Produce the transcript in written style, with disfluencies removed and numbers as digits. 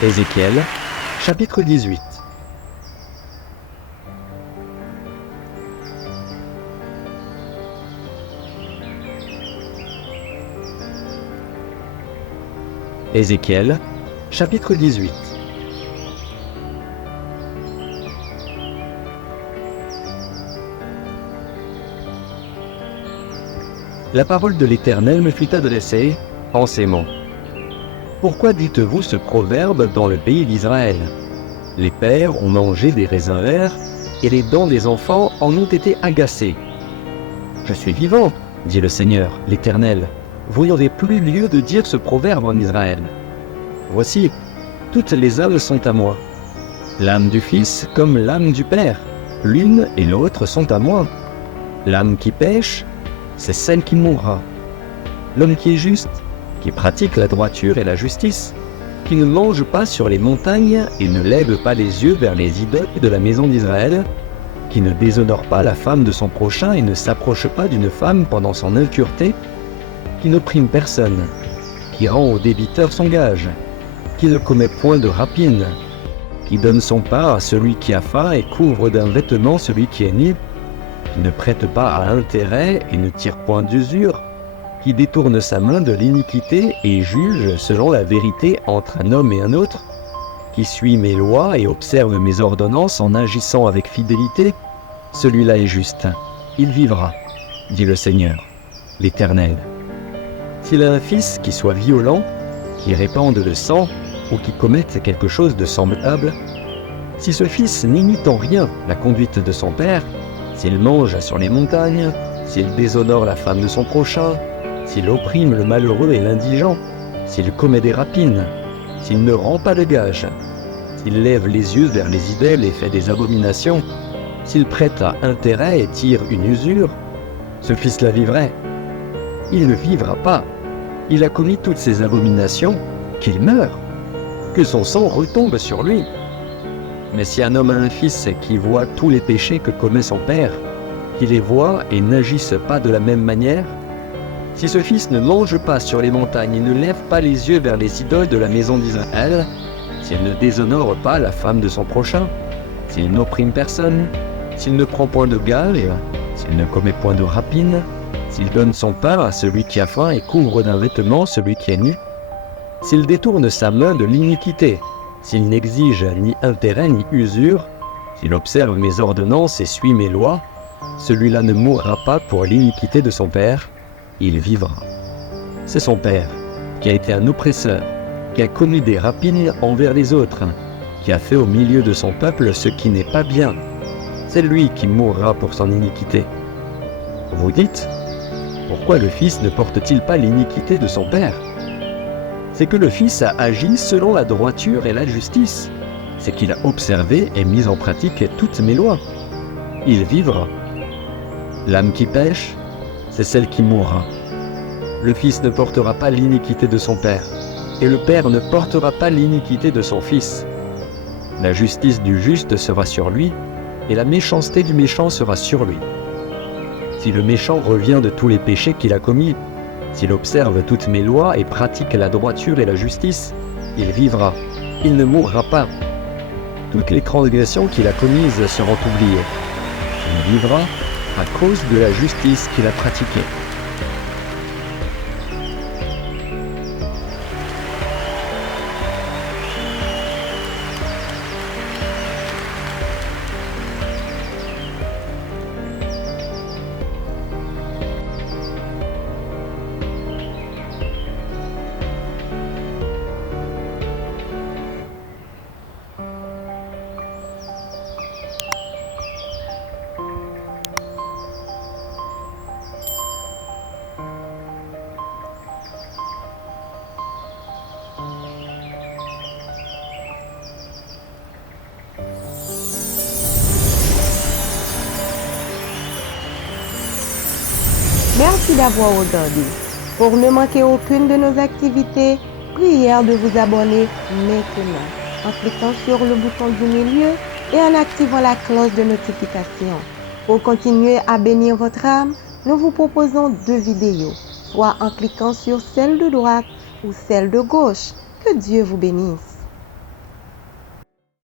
Ézéchiel, chapitre 18. Ézéchiel, chapitre 18. La parole de l'Éternel me fut adressée en ces mots. Pourquoi dites-vous ce proverbe dans le pays d'Israël? Les pères ont mangé des raisins verts, et les dents des enfants en ont été agacées. Je suis vivant, dit le Seigneur, l'Éternel. Vous n'aurez plus lieu de dire ce proverbe en Israël. Voici, toutes les âmes sont à moi. L'âme du Fils comme l'âme du Père, l'une et l'autre sont à moi. L'âme qui pêche, c'est celle qui mourra. L'homme qui est juste, qui pratique la droiture et la justice, qui ne mange pas sur les montagnes et ne lève pas les yeux vers les idoles de la maison d'Israël, qui ne déshonore pas la femme de son prochain et ne s'approche pas d'une femme pendant son impureté, qui n'opprime personne, qui rend au débiteur son gage, qui ne commet point de rapine, qui donne son pain à celui qui a faim et couvre d'un vêtement celui qui est nu, qui ne prête pas à intérêt et ne tire point d'usure, qui détourne sa main de l'iniquité et juge selon la vérité entre un homme et un autre, qui suit mes lois et observe mes ordonnances en agissant avec fidélité, celui-là est juste, il vivra, dit le Seigneur, l'Éternel. S'il a un fils qui soit violent, qui répande le sang ou qui commette quelque chose de semblable, si ce fils n'imite en rien la conduite de son père, s'il mange sur les montagnes, s'il déshonore la femme de son prochain, s'il opprime le malheureux et l'indigent, s'il commet des rapines, s'il ne rend pas de gage, s'il lève les yeux vers les idoles et fait des abominations, s'il prête à intérêt et tire une usure, ce fils-là vivrait. Il ne vivra pas. Il a commis toutes ces abominations, qu'il meure, que son sang retombe sur lui. Mais si un homme a un fils qui voit tous les péchés que commet son père, qui les voit et n'agisse pas de la même manière, si ce fils ne mange pas sur les montagnes et ne lève pas les yeux vers les idoles de la maison d'Israël, s'il ne déshonore pas la femme de son prochain, s'il n'opprime personne, s'il ne prend point de gage, s'il ne commet point de rapine, s'il donne son pain à celui qui a faim et couvre d'un vêtement celui qui est nu, s'il détourne sa main de l'iniquité, s'il n'exige ni intérêt ni usure, s'il observe mes ordonnances et suit mes lois, celui-là ne mourra pas pour l'iniquité de son père, il vivra. C'est son père, qui a été un oppresseur, qui a commis des rapines envers les autres, qui a fait au milieu de son peuple ce qui n'est pas bien. C'est lui qui mourra pour son iniquité. Vous dites, pourquoi le Fils ne porte-t-il pas l'iniquité de son père? C'est que le Fils a agi selon la droiture et la justice. C'est qu'il a observé et mis en pratique toutes mes lois. Il vivra. L'âme qui pêche, c'est celle qui mourra. Le Fils ne portera pas l'iniquité de son Père, et le Père ne portera pas l'iniquité de son Fils. La justice du juste sera sur lui, et la méchanceté du méchant sera sur lui. Si le méchant revient de tous les péchés qu'il a commis, s'il observe toutes mes lois et pratique la droiture et la justice, il vivra, il ne mourra pas. Toutes les transgressions qu'il a commises seront oubliées. Il vivra à cause de la justice qu'il a pratiquée. Merci d'avoir regardé. Pour ne manquer aucune de nos activités, prière de vous abonner maintenant en cliquant sur le bouton du milieu et en activant la cloche de notification. Pour continuer à bénir votre âme, nous vous proposons 2 vidéos, soit en cliquant sur celle de droite ou celle de gauche. Que Dieu vous bénisse.